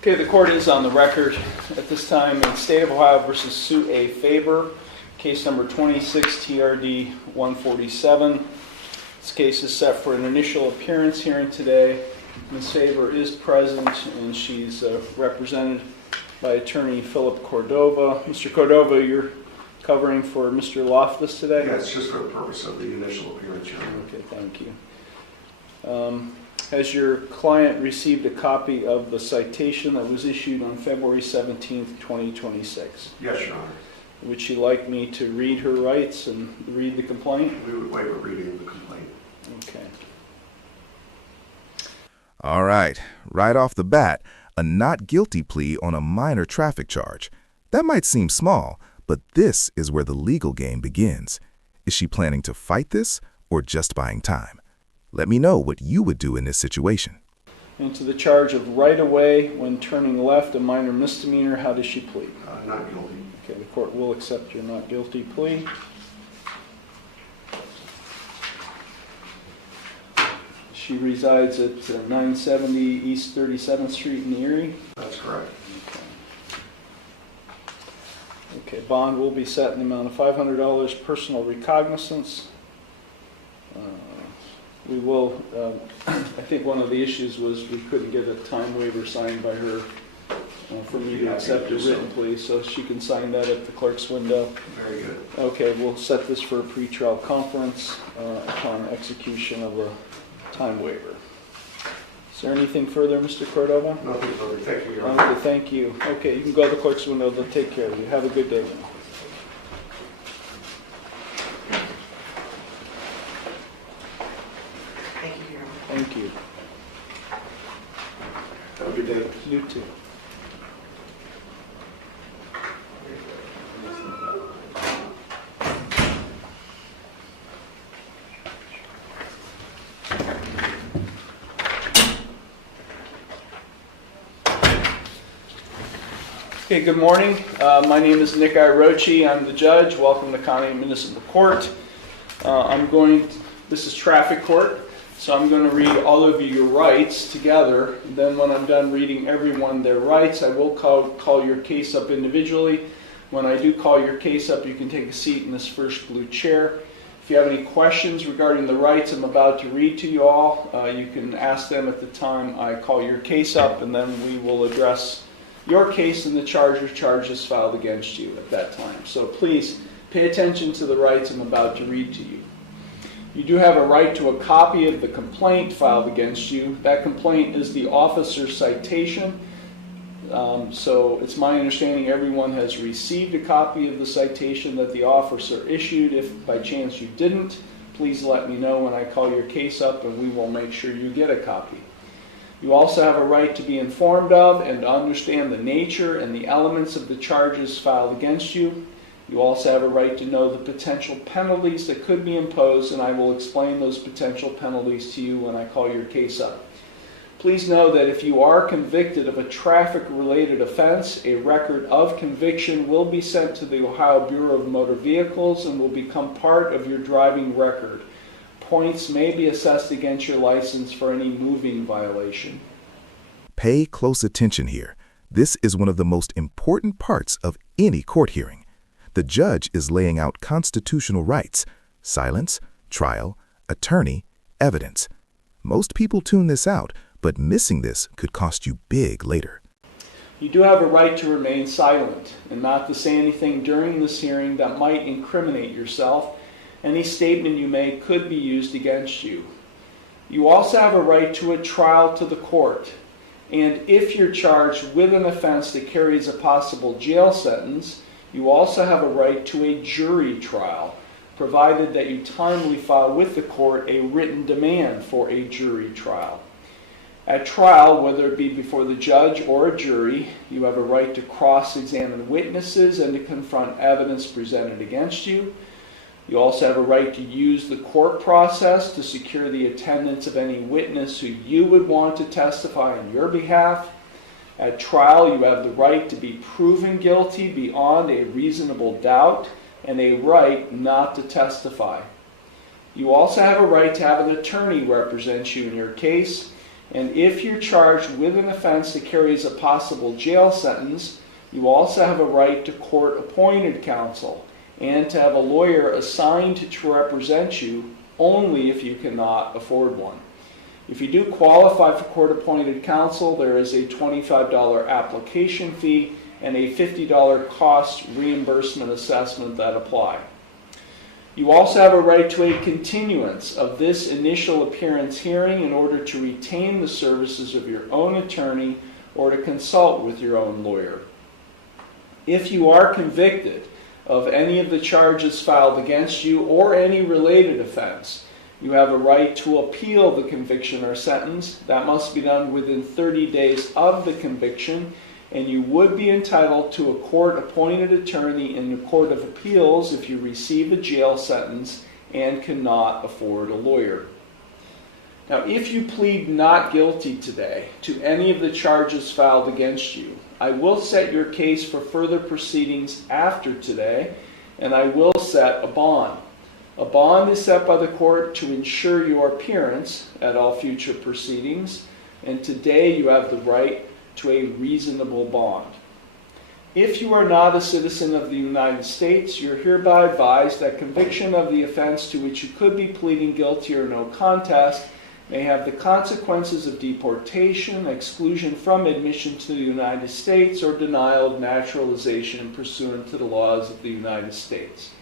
Okay, the court is on the record at this time in State of Ohio versus Sue A. Faber, case number 26 TRD 147. This case is set for an initial appearance hearing today. Ms. Faber is present and she's represented by attorney Philip Cordova. Mr. Cordova, you're covering for Mr. Loftus today? Yeah, it's just for the purpose of the initial appearance hearing. Okay, thank you. Has your client received a copy of the citation that was issued on February 17th, 2026? Yes, Your Honor. Would she like me to read her rights and read the complaint? We would waive a reading of the complaint. Okay. All right. Right off the bat, a not guilty plea on a minor traffic charge. That might seem small, but this is where the legal game begins. Is she planning to fight this or just buying time? Let me know what you would do in this situation. And to the charge of right-of-way when turning left, a minor misdemeanor, how does she plead? Not guilty. Okay, the court will accept your not guilty plea. She resides at 970 East 37th Street in Erie. That's correct. Okay, bond will be set in the amount of $500, personal recognizance. We will, I think one of the issues was we couldn't get a time waiver signed by her for me to accept a written plea, so she can sign that at the clerk's window. Very good. Okay, we'll set this for a pretrial conference upon execution of a time waiver. Is there anything further, Mr. Cordova? Nothing further. Thank you, Your Honor. Okay, thank you. Okay, you can go to the clerk's window. They'll take care of you. Have a good day. Thank you, Your Honor. Thank you. Have a good day. You too. Okay, good morning. My name is Nick Irochi. I'm the judge. Welcome to County Municipal Court. This is traffic court, so I'm going to read all of your rights together. Then when I'm done reading everyone their rights, I will call your case up individually. When I do call your case up, you can take a seat in this first blue chair. If you have any questions regarding the rights I'm about to read to you all, you can ask them at the time I call your case up, and then we will address your case and the charges filed against you at that time. So please pay attention to the rights I'm about to read to you. You do have a right to a copy of the complaint filed against you. That complaint is the officer's citation. So it's my understanding everyone has received a copy of the citation that the officer issued. If by chance you didn't, please let me know when I call your case up and we will make sure you get a copy. You also have a right to be informed of and to understand the nature and the elements of the charges filed against you. You also have a right to know the potential penalties that could be imposed, and I will explain those potential penalties to you when I call your case up. Please know that if you are convicted of a traffic-related offense, a record of conviction will be sent to the Ohio Bureau of Motor Vehicles and will become part of your driving record. Points may be assessed against your license for any moving violation. Pay close attention here. This is one of the most important parts of any court hearing. The judge is laying out constitutional rights: silence, trial, attorney, evidence. Most people tune this out, but missing this could cost you big later. You do have a right to remain silent and not to say anything during this hearing that might incriminate yourself. Any statement you make could be used against you. You also have a right to a trial to the court. And if you're charged with an offense that carries a possible jail sentence, you also have a right to a jury trial, provided that you timely file with the court a written demand for a jury trial. At trial, whether it be before the judge or a jury, you have a right to cross-examine witnesses and to confront evidence presented against you. You also have a right to use the court process to secure the attendance of any witness who you would want to testify on your behalf. At trial, you have the right to be proven guilty beyond a reasonable doubt and a right not to testify. You also have a right to have an attorney represent you in your case. And if you're charged with an offense that carries a possible jail sentence, you also have a right to court-appointed counsel and to have a lawyer assigned to represent you only if you cannot afford one. If you do qualify for court-appointed counsel, there is a $25 application fee and a $50 cost reimbursement assessment that apply. You also have a right to a continuance of this initial appearance hearing in order to retain the services of your own attorney or to consult with your own lawyer. If you are convicted of any of the charges filed against you or any related offense, you have a right to appeal the conviction or sentence. That must be done within 30 days of the conviction, and you would be entitled to a court-appointed attorney in the Court of Appeals if you receive a jail sentence and cannot afford a lawyer. Now, if you plead not guilty today to any of the charges filed against you, I will set your case for further proceedings after today, and I will set a bond. A bond is set by the court to ensure your appearance at all future proceedings, and today you have the right to a reasonable bond. If you are not a citizen of the United States, you're hereby advised that conviction of the offense to which you could be pleading guilty or no contest may have the consequences of deportation, exclusion from admission to the United States, or denial of naturalization pursuant to the laws of the United States.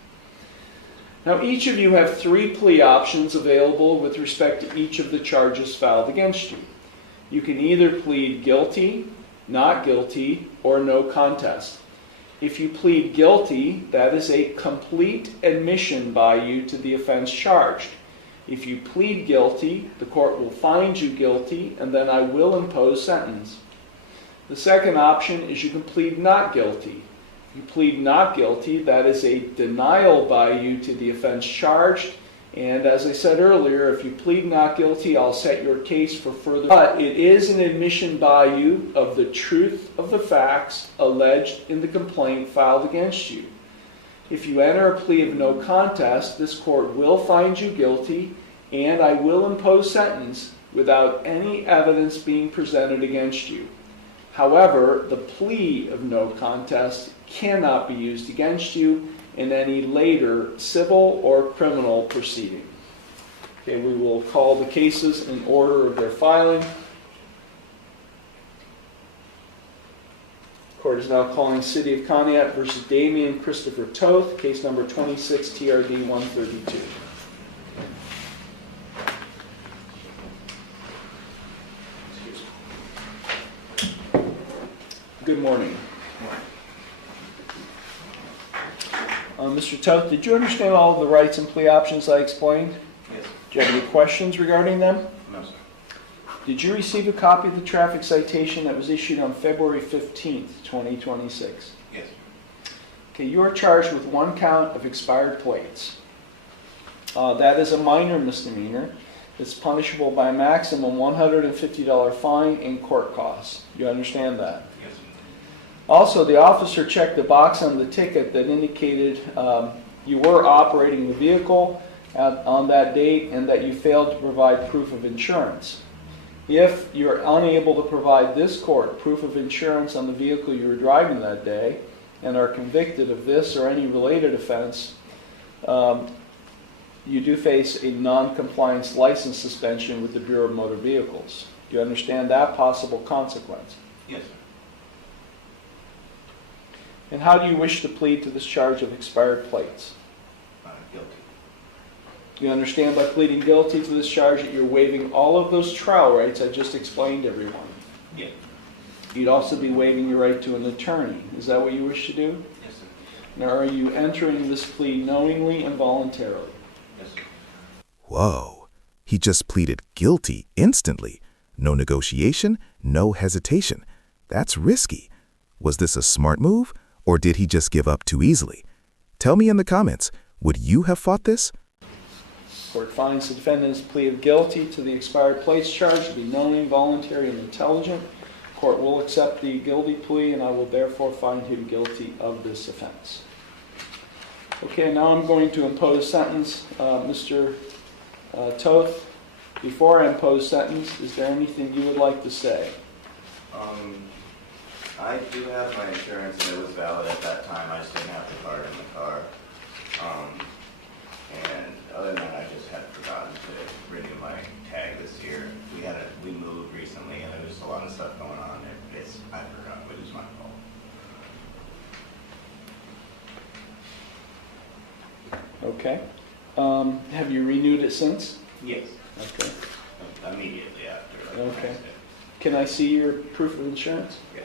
Now, each of you have 3 plea options available with respect to each of the charges filed against you. You can either plead guilty, not guilty, or no contest. If you plead guilty, that is a complete admission by you to the offense charged. If you plead guilty, the court will find you guilty, and then I will impose sentence. The second option is you can plead not guilty. If you plead not guilty, that is a denial by you to the offense charged. And as I said earlier, if you plead not guilty, I'll set your case for further. But it is an admission by you of the truth of the facts alleged in the complaint filed against you. If you enter a plea of no contest, this court will find you guilty, and I will impose sentence without any evidence being presented against you. However, the plea of no contest cannot be used against you in any later civil or criminal proceeding. Okay, we will call the cases in order of their filing. The court is now calling City of Conneaut versus Damian Christopher Toth, case number 26 TRD 132. Good morning. Mr. Toth, did you understand all of the rights and plea options I explained? Yes. Do you have any questions regarding them? No, sir. Did you receive a copy of the traffic citation that was issued on February 15th, 2026? Yes. Okay, you are charged with 1 count of expired plates. That is a minor misdemeanor. It's punishable by a maximum $150 fine and court costs. You understand that? Yes. Also, the officer checked the box on the ticket that indicated you were operating the vehicle on that date and that you failed to provide proof of insurance. If you're unable to provide this court proof of insurance on the vehicle you were driving that day and are convicted of this or any related offense, you do face a non-compliance license suspension with the Bureau of Motor Vehicles. Do you understand that possible consequence? Yes, sir. And how do you wish to plead to this charge of expired plates? Guilty. Do you understand by pleading guilty to this charge that you're waiving all of those trial rights I just explained to everyone? Yes. You'd also be waiving your right to an attorney. Is that what you wish to do? Yes, sir. Now, are you entering this plea knowingly and voluntarily? Yes, sir. Whoa, he just pleaded guilty instantly. No negotiation, no hesitation. That's risky. Was this a smart move, or did he just give up too easily? Tell me in the comments, would you have fought this? Court finds the defendant's plea of guilty to the expired plates charge to be knowing, voluntary, and intelligent. Court will accept the guilty plea, and I will therefore find him guilty of this offense. Okay, now I'm going to impose sentence. Mr. Toth, Before I impose sentence, is there anything you would like to say? I do have my insurance and it was valid at that time. I just didn't have the card in the car. And other than that, I just had forgotten to renew my tag this year. We moved recently and there was just a lot of stuff going on. I forgot, but it was my fault. Okay. Have you renewed it since? Yes. Okay. Immediately after. Okay. Can I see your proof of insurance? Yeah.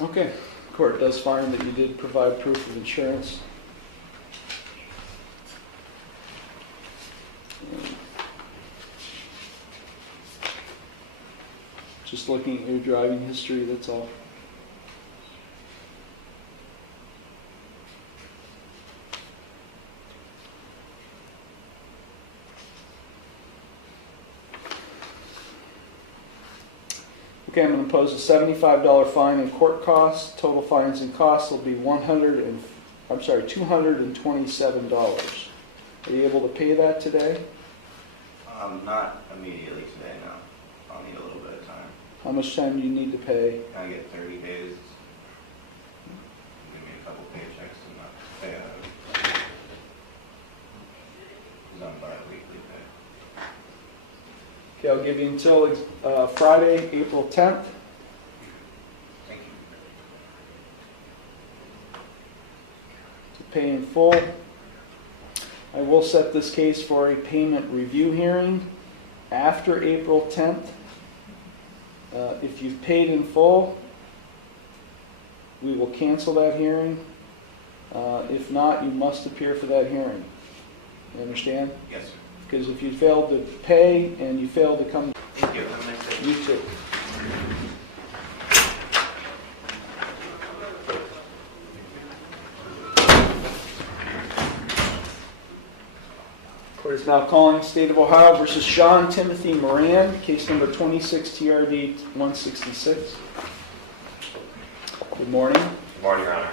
Okay. Court does find that you did provide proof of insurance. Just looking at your driving history, that's all. Okay, I'm going to impose a $75 fine and court costs. Total fines and costs will be $227. Are you able to pay that today? Not immediately today, no. I'll need a little bit of time. How much time do you need to pay? Can I get 30 days? Give me a couple paychecks and not pay out. Because I'm bi-weekly pay. Okay, I'll give you until Friday, April 10th. Thank you. To pay in full. I will set this case for a payment review hearing after April 10th. If you've paid in full, we will cancel that hearing. If not, you must appear for that hearing. You understand? Yes, sir. Because if you fail to pay and you fail to come, Thank you. Have a nice day. you too. Court is now calling State of Ohio versus Sean Timothy Moran, case number 26 TRD 166. Good morning. Good morning, Your Honor.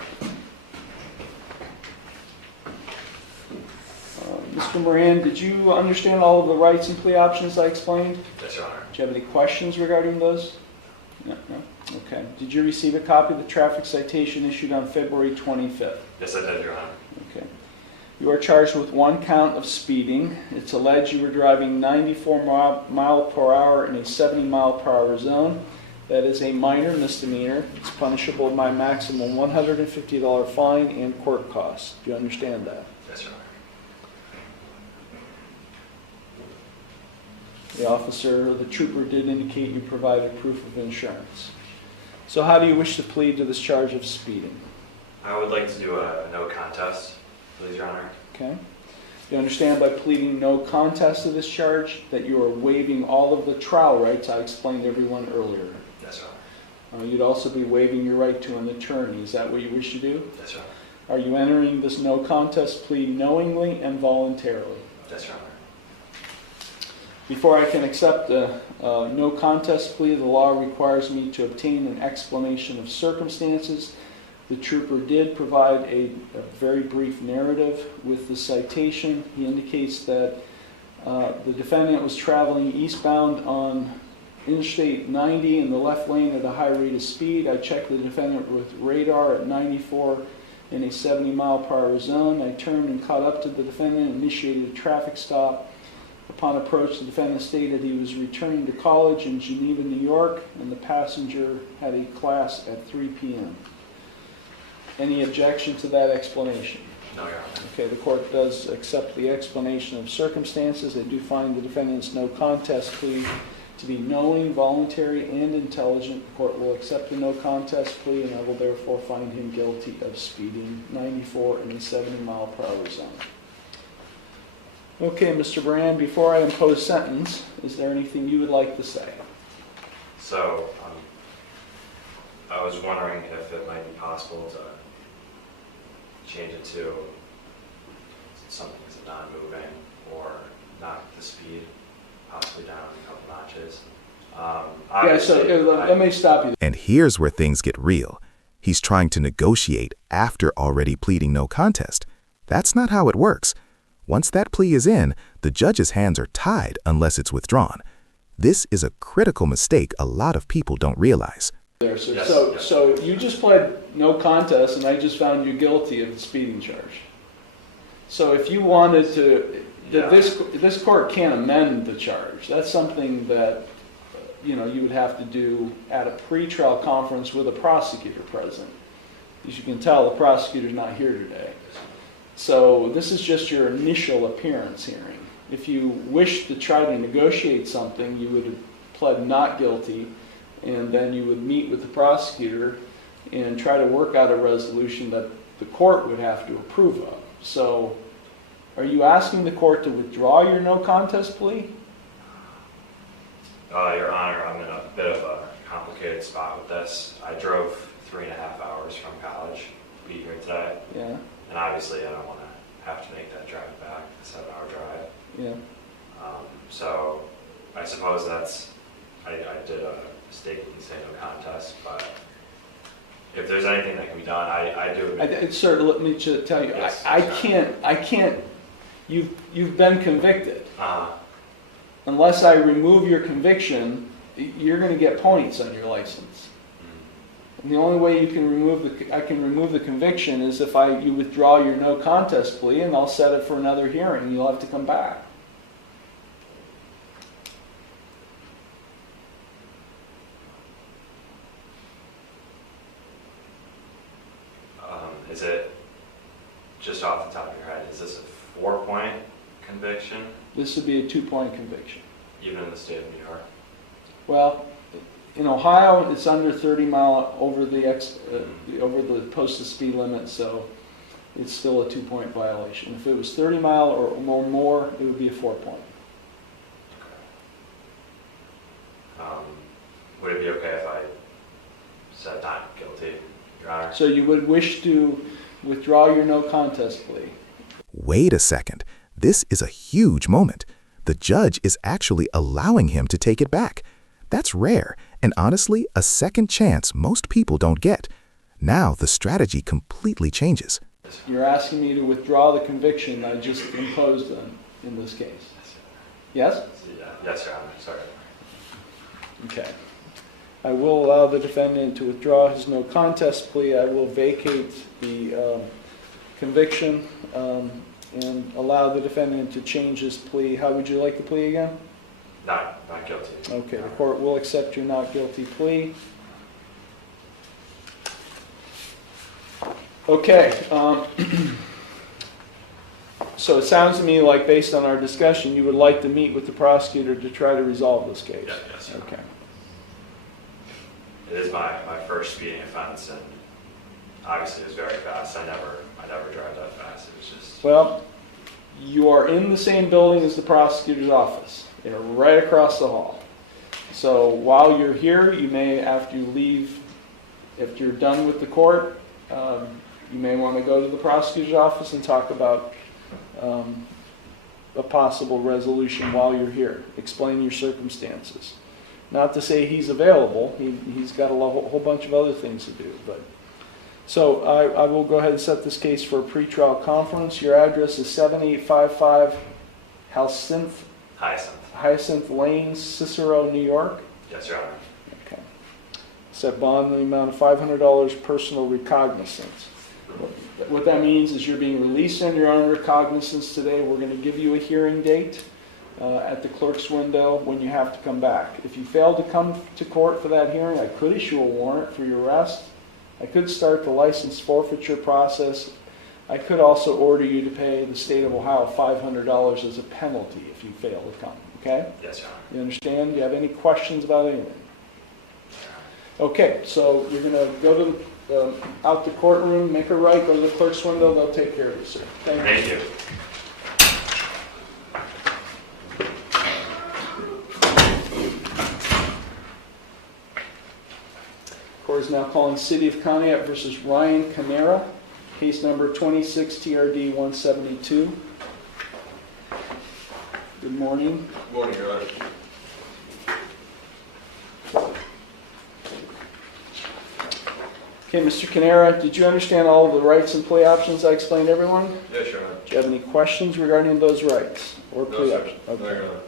Mr. Moran, did you understand all of the rights and plea options I explained? Yes, Your Honor. Do you have any questions regarding those? No? Okay. Did you receive a copy of the traffic citation issued on February 25th? Yes, I did, Your Honor. Okay. You are charged with one count of speeding. It's alleged you were driving 94 mile per hour in a 70 mile per hour zone. That is a minor misdemeanor. It's punishable by maximum $150 fine and court costs. Do you understand that? Yes, Your Honor. The officer or the trooper did indicate you provided proof of insurance. So how do you wish to plead to this charge of speeding? I would like to do a no contest, please, Your Honor. Okay. You understand by pleading no contest to this charge that you are waiving all of the trial rights I explained to everyone earlier. Yes, Your Honor. You'd also be waiving your right to an attorney. Is that what you wish to do? Yes, Your Honor. Are you entering this no contest plea knowingly and voluntarily? Yes, Your Honor. Before I can accept a no contest plea, the law requires me to obtain an explanation of circumstances. The trooper did provide a very brief narrative with the citation. He indicates that the defendant was traveling eastbound on Interstate 90 in the left lane at a high rate of speed. I checked the defendant with radar at 94 in a 70 mile per hour zone. I turned and caught up to the defendant and initiated a traffic stop. Upon approach, the defendant stated he was returning to college in Geneva, New York, and the passenger had a class at 3 p.m. Any objection to that explanation? No, Your Honor. Okay, the court does accept the explanation of circumstances. They do find the defendant's no contest plea to be knowing, voluntary, and intelligent. The court will accept the no contest plea, and I will therefore find him guilty of speeding 94 in a 70 mile per hour zone. Okay, Mr. Brand, before I impose sentence, is there anything you would like to say? So, I was wondering if it might be possible to change it to something that's non-moving or knock the speed possibly down a couple notches. Yeah, so let me stop you. And here's where things get real. He's trying to negotiate after already pleading no contest. That's not how it works. Once that plea is in, the judge's hands are tied unless it's withdrawn. This is a critical mistake a lot of people don't realize. There, sir. Yes, So, yes. so you just pled no contest, and I just found you guilty of the speeding charge. So if you wanted to, Yeah. this court can't amend the charge. That's something that, you know, you would have to do at a pretrial conference with a prosecutor present. As you can tell, the prosecutor's not here today. So this is just your initial appearance hearing. If you wish to try to negotiate something, you would have pled not guilty, and then you would meet with the prosecutor and try to work out a resolution that the court would have to approve of. So are you asking the court to withdraw your no contest plea? Your Honor, I'm in a bit of a complicated spot with this. I drove 3.5 hours from college to be here today, Yeah, and obviously I don't want to have to make that drive back, the 7-hour drive. yeah. So I suppose I did a mistakenly say no contest, but if there's anything that can be done, I do admit. Sir, let me just tell you, Yes, I sir. can't, you've been convicted. Uh, Unless I remove your conviction, you're going to get points on your license. And the only way you can I can remove the conviction is if you withdraw your no contest plea, and I'll set it for another hearing. You'll have to come back. Is it, just off the top of your head, is this a 4-point conviction, This would be a 2-point conviction. even in the state of New York? Well, in Ohio, it's under 30 mile over the posted speed limit, so it's still a 2-point violation. If it was 30 mile or more, it would be a 4-point. Would it be okay if I said not guilty, Your Honor? So you would wish to withdraw your no contest plea. Wait a second. This is a huge moment. The judge is actually allowing him to take it back. That's rare, and honestly, a second chance most people don't get. Now the strategy completely changes. You're asking me to withdraw the conviction I just imposed in this case. Yes? Yeah. Yes, Your Honor, sorry. Okay. I will allow the defendant to withdraw his no contest plea. I will vacate the conviction and allow the defendant to change his plea. How would you like the plea again? Not guilty. Okay, the court will accept your not guilty plea. Okay. So it sounds to me like, based on our discussion, you would like to meet with the prosecutor to try to resolve this case. Yeah, yes, sir. Okay. It is my first speeding offense, and obviously it was very fast. I never drive that fast. It was just. Well, you are in the same building as the prosecutor's office. They're right across the hall. So while you're here, you may, after you leave, if you're done with the court, you may want to go to the prosecutor's office and talk about a possible resolution while you're here. Explain your circumstances. Not to say he's available. He's got a whole bunch of other things to do. But so I will go ahead and set this case for a pretrial conference. Your address is 7855 Hyacinth Lane, Cicero, New York. Yes, Your Honor. Okay. Set bond in the amount of $500 personal recognizance. What that means is you're being released on your own recognizance today. We're going to give you a hearing date at the clerk's window when you have to come back. If you fail to come to court for that hearing, I could issue a warrant for your arrest. I could start the license forfeiture process. I could also order you to pay the state of Ohio $500 as a penalty if you fail to come. Okay? Yes, Your Honor. You understand? Do you have any questions about anything? Okay, so you're going to go to out the courtroom, make a right, go to the clerk's window. They'll take care of you, sir. Thank you. Thank you. Court is now calling City of Conneaut versus Ryan Camara, case number 26 TRD 172. Good morning. Good morning, Your Honor. Okay, Mr. Canara, did you understand all of the rights and plea options I explained to everyone? Yes, Your Honor. Do you have any questions regarding those rights or No, plea sir. options? No, Okay. Your Honor.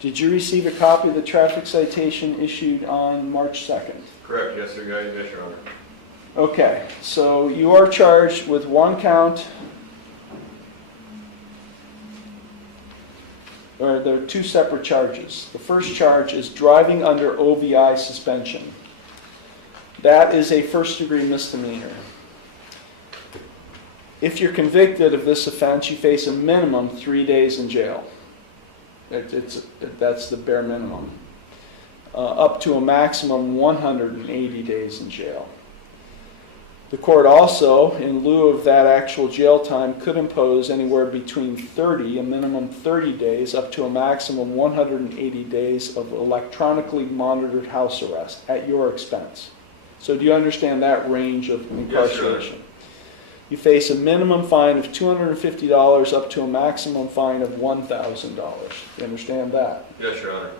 Did you receive a copy of the traffic citation issued on March 2nd? Correct, yes, sir, yes, Your Honor. Okay, so you are charged with one count, or there are two separate charges. The first charge is driving under OVI suspension. That is a first-degree misdemeanor. If you're convicted of this offense, you face a minimum 3 days in jail. That's the bare minimum. Up to a maximum 180 days in jail. The court also, in lieu of that actual jail time, could impose anywhere between a minimum 30 days, up to a maximum 180 days of electronically monitored house arrest at your expense. So do you understand that range of incarceration? You face a minimum fine of $250 up to a maximum fine of $1,000. You understand that? Yes, Your Honor.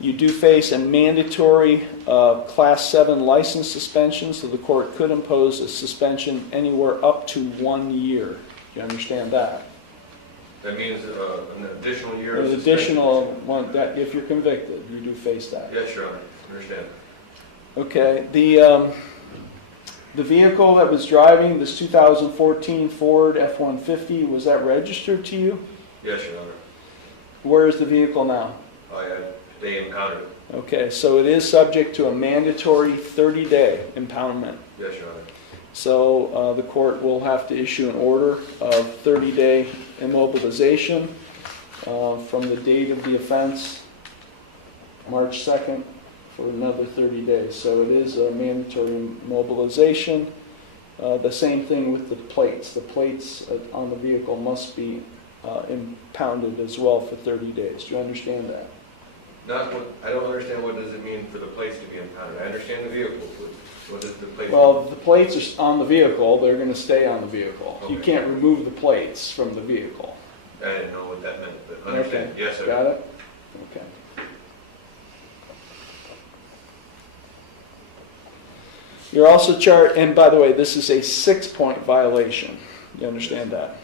You do face a mandatory Class 7 license suspension, so the court could impose a suspension anywhere up to 1 year. You understand that? That means an additional year of An suspension. additional one, that if you're convicted, you do face that. Yes, Your Honor, understand. Okay, the vehicle that was driving, this 2014 Ford F-150, was that registered to you? Yes, Your Honor. Where is the vehicle now? They impounded it. Okay, so it is subject to a mandatory 30-day impoundment. Yes, Your Honor. So the court will have to issue an order of 30-day immobilization from the date of the offense, March 2nd, for another 30 days. So it is a mandatory immobilization. The same thing with the plates. The plates on the vehicle must be impounded as well for 30 days. Do you understand that? I don't understand what does it mean for the plates to be impounded. I understand the vehicle. What does the plate Well, the plates are on the vehicle. They're going to stay on the vehicle. You Okay. can't remove the plates from the vehicle. I didn't know what that meant, but understand. Okay. Yes, sir. Got it? Okay. You're also charged, and by the way, this is a 6-point violation. You understand that?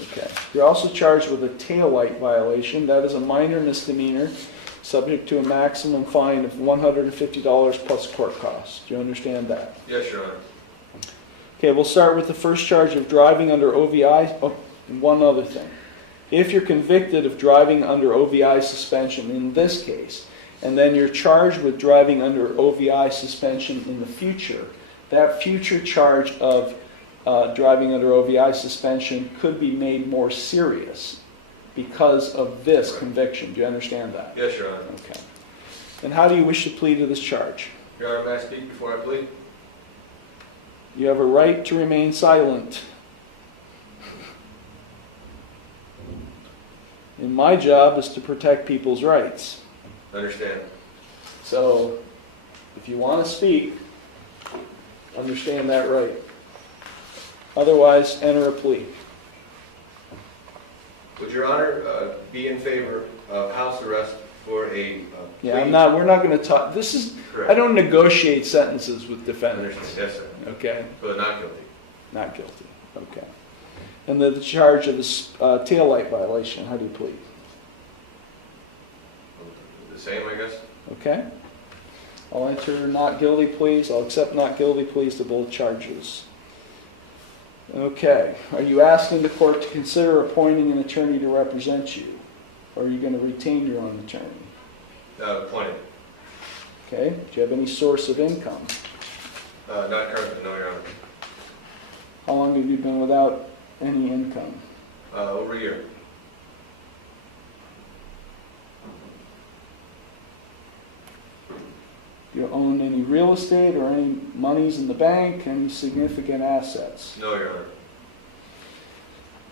Okay. You're also charged with a taillight violation. That is a minor misdemeanor, subject to a maximum fine of $150 plus court costs. Do you understand that? Yes, Your Honor. Okay, we'll start with the first charge of driving under OVI. Oh, and one other thing. If you're convicted of driving under OVI suspension in this case, and then you're charged with driving under OVI suspension in the future, that future charge of driving under OVI suspension could be made more serious because of this Right. conviction. Do you understand that? Yes, Your Honor. Okay. And how do you wish to plead to this charge? Your Honor, may I speak before I plead? You have a right to remain silent. And my job is to protect people's rights. Understand. So, if you want to speak, understand that right. Otherwise, enter a plea. Would Your Honor be in favor of house arrest for a Yeah, plea? I'm not. We're not going to talk. This is. Correct. I don't negotiate sentences with I defendants. understand. Yes, sir. Okay, But not guilty. not guilty. Okay. And then the charge of this taillight violation. How do you plead? The same, I guess? Okay. I'll enter not guilty pleas. I'll accept not guilty pleas to both charges. Okay. Are you asking the court to consider appointing an attorney to represent you? Or are you going to retain your own attorney? Appointed. Okay. Do you have any source of income? Not currently, no, Your Honor. How long have you been without any income? Over a year. Do you own any real estate or any monies in the bank, any significant assets? No, Your Honor.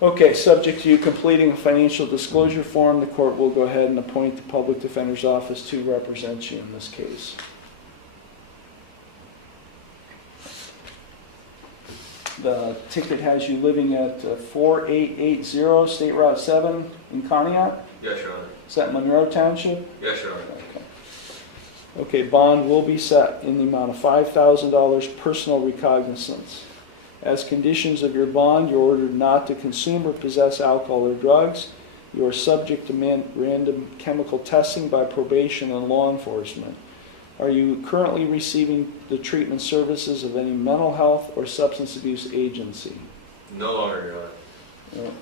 Okay, subject to you completing a financial disclosure form, the court will go ahead and appoint the public defender's office to represent you in this case. The ticket has you living at 4880 State Route 7 in Conneaut? Yes, Your Honor. Is that Monroe Township? Yes, Your Honor. Okay. Okay, bond will be set in the amount of $5,000 personal recognizance. As conditions of your bond, you're ordered not to consume or possess alcohol or drugs. You are subject to random chemical testing by probation and law enforcement. Are you currently receiving the treatment services of any mental health or substance abuse agency? No longer, Your Honor.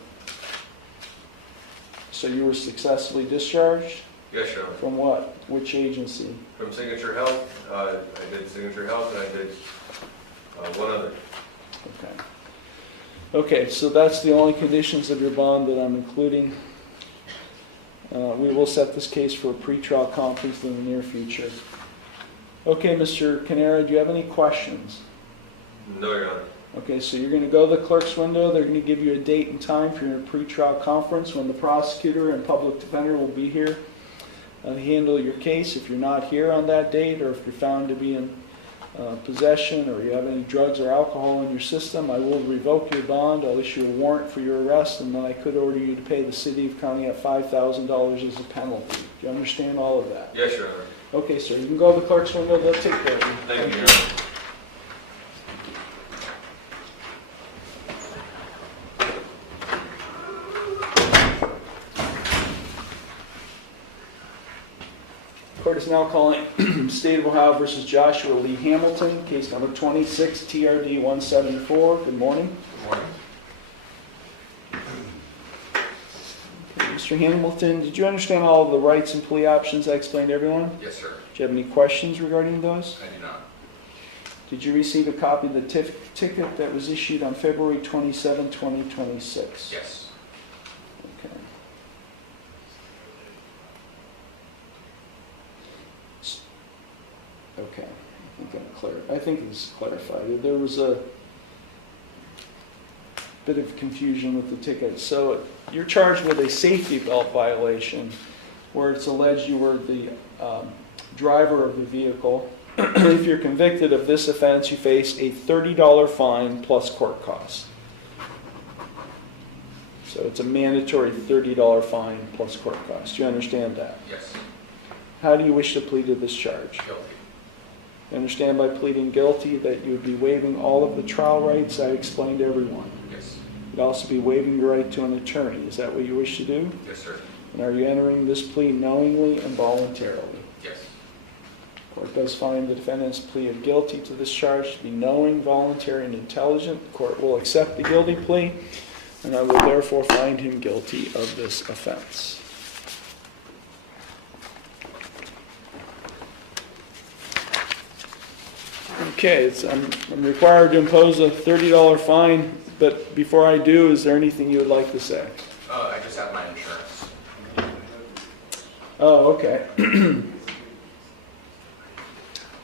So you were successfully discharged? Yes, Your Honor. From what? Which agency? From Signature Health, I did Signature Health, and I did one other. Okay. Okay, so that's the only conditions of your bond that I'm including. We will set this case for a pretrial conference in the near future. Okay, Mr. Canara, do you have any questions? No, Your Honor. Okay, so you're going to go to the clerk's window. They're going to give you a date and time for your pretrial conference when the prosecutor and public defender will be here to handle your case. If you're not here on that date, or if you're found to be in possession, or you have any drugs or alcohol in your system, I will revoke your bond. I'll issue a warrant for your arrest, and then I could order you to pay the city of Conneaut $5,000 as a penalty. Do you understand all of that? Yes, Your Honor. Okay, sir. You can go to the clerk's window. They'll take care of you. Thank you, Your Honor. Court is now calling State of Ohio versus Joshua Lee Hamilton, case number 26 TRD 174. Good morning. Good morning. Okay, Mr. Hamilton, did you understand all of the rights and plea options I explained to everyone? Yes, sir. Do you have any questions regarding those? I do not. Did you receive a copy of the ticket that was issued on February 27, 2026? Yes. Okay. Okay, I think it's clarified. There was a bit of confusion with the ticket. So you're charged with a safety belt violation where it's alleged you were the driver of the vehicle. If you're convicted of this offense, you face a $30 fine plus court costs. So it's a mandatory $30 fine plus court costs. Do you understand that? Yes. How do you wish to plead to this charge? Guilty. You understand by pleading guilty that you would be waiving all of the trial rights I explained to everyone. Yes. You'd also be waiving your right to an attorney. Is that what you wish to do? Yes, sir. And are you entering this plea knowingly and voluntarily? Yes. Court does find the defendant's plea of guilty to this charge to be knowing, voluntary, and intelligent. The court will accept the guilty plea, and I will therefore find him guilty of this offense. Okay, I'm required to impose a $30 fine, but before I do, is there anything you would like to say? I just have my insurance. Oh, okay.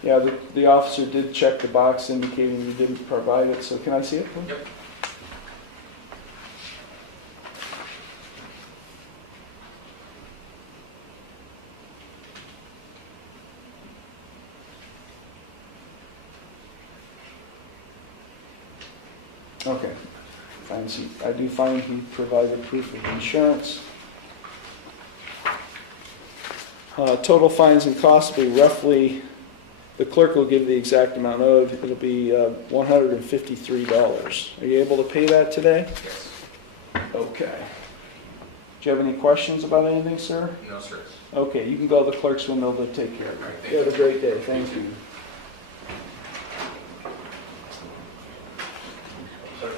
Yeah, the officer did check the box indicating you didn't provide it, so can I see it, please? Yep. Okay. I do find he provided proof of insurance. Total fines and costs will be roughly, the clerk will give the exact amount owed. It'll be $153. Are you able to pay that today? Yes. Okay. Do you have any questions about anything, sir? No, sir. Okay, you can go to the clerk's window. They'll take care of All right, you. thank You have a great day. Thank you. Sir.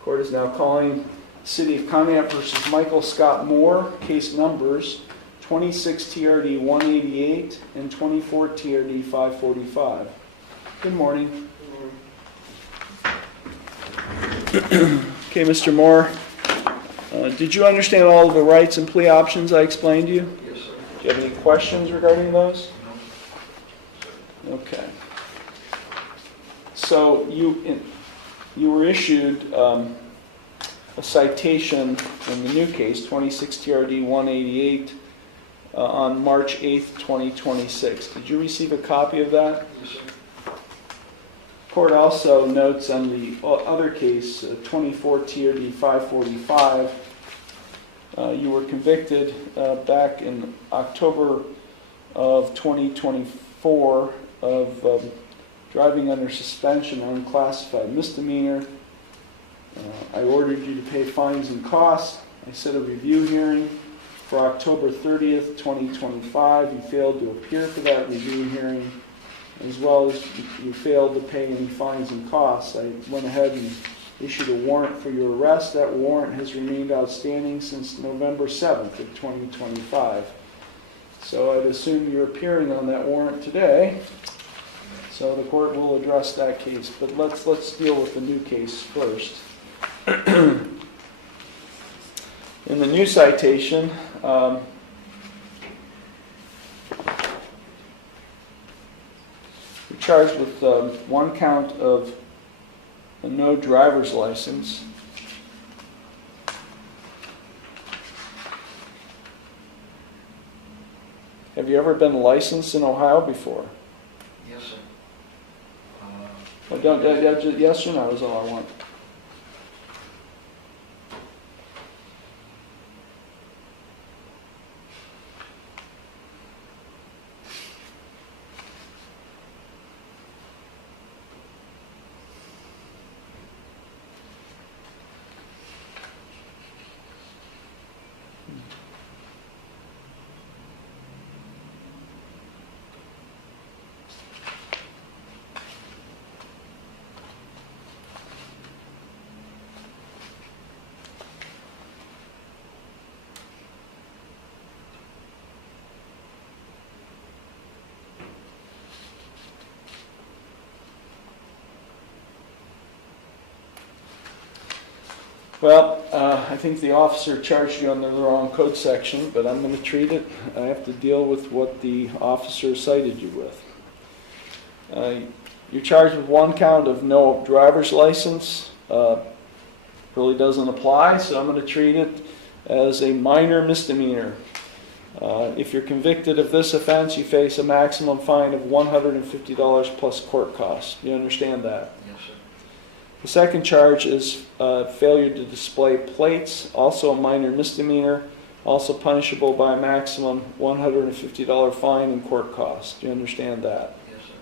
Court is now calling City of Conneaut versus Michael Scott Moore, case numbers 26 TRD 188 and 24 TRD 545. Good morning. Okay, Mr. Moore, did you understand all of the rights and plea options I explained to you? Yes, sir. Do you have any questions regarding those? Okay. So you were issued a citation in the new case, 26 TRD 188, on March 8th, 2026. Did you receive a copy of that? Yes, sir. Court also notes on the other case, 24 TRD 545, you were convicted back in October of 2024 of driving under suspension on unclassified misdemeanor. I ordered you to pay fines and costs. I set a review hearing for October 30th, 2025. You failed to appear for that review hearing, as well as you failed to pay any fines and costs. I went ahead and issued a warrant for your arrest. That warrant has remained outstanding since November 7th of 2025. So I'd assume you're appearing on that warrant today. So the court will address that case. But let's deal with the new case first. In the new citation, you're charged with one count of a no driver's license. Have you ever been licensed in Ohio before? Yes, sir. Well, yes or no is all I want. Well, I think the officer charged you under the wrong code section, but I'm going to treat it. I have to deal with what the officer cited you with. You're charged with one count of no driver's license. Really doesn't apply, so I'm going to treat it as a minor misdemeanor. If you're convicted of this offense, you face a maximum fine of $150 plus court costs. You understand that? Yes, sir. The second charge is failure to display plates, also a minor misdemeanor, also punishable by a maximum $150 fine and court costs. Do you understand that? Yes, sir.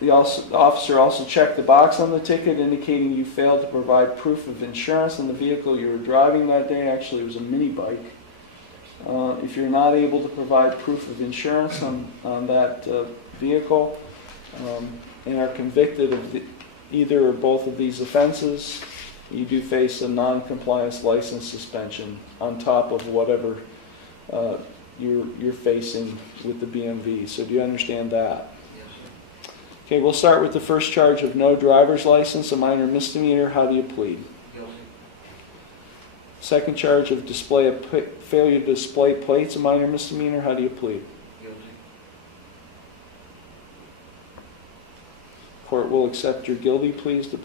The officer also checked the box on the ticket indicating you failed to provide proof of insurance on the vehicle you were driving that day. Actually, it was a mini bike. If you're not able to provide proof of insurance on that vehicle, and are convicted of either or both of these offenses, you do face a non-compliance license suspension on top of whatever you're facing with the BMV. So do you understand that? Yes, sir. Okay, we'll start with the first charge of no driver's license, a minor misdemeanor. How do you plead? Guilty. Second charge of failure to display plates, a minor misdemeanor. How do you plead? Guilty. Court will accept your guilty pleas to